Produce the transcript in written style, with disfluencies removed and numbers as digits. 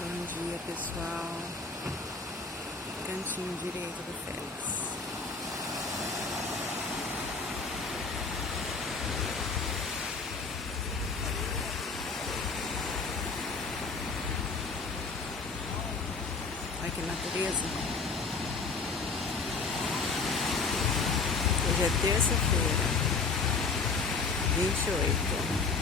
Bom dia, pessoal. Cantinho direito do Félix. Olha que natureza. Hoje é terça-feira, 28.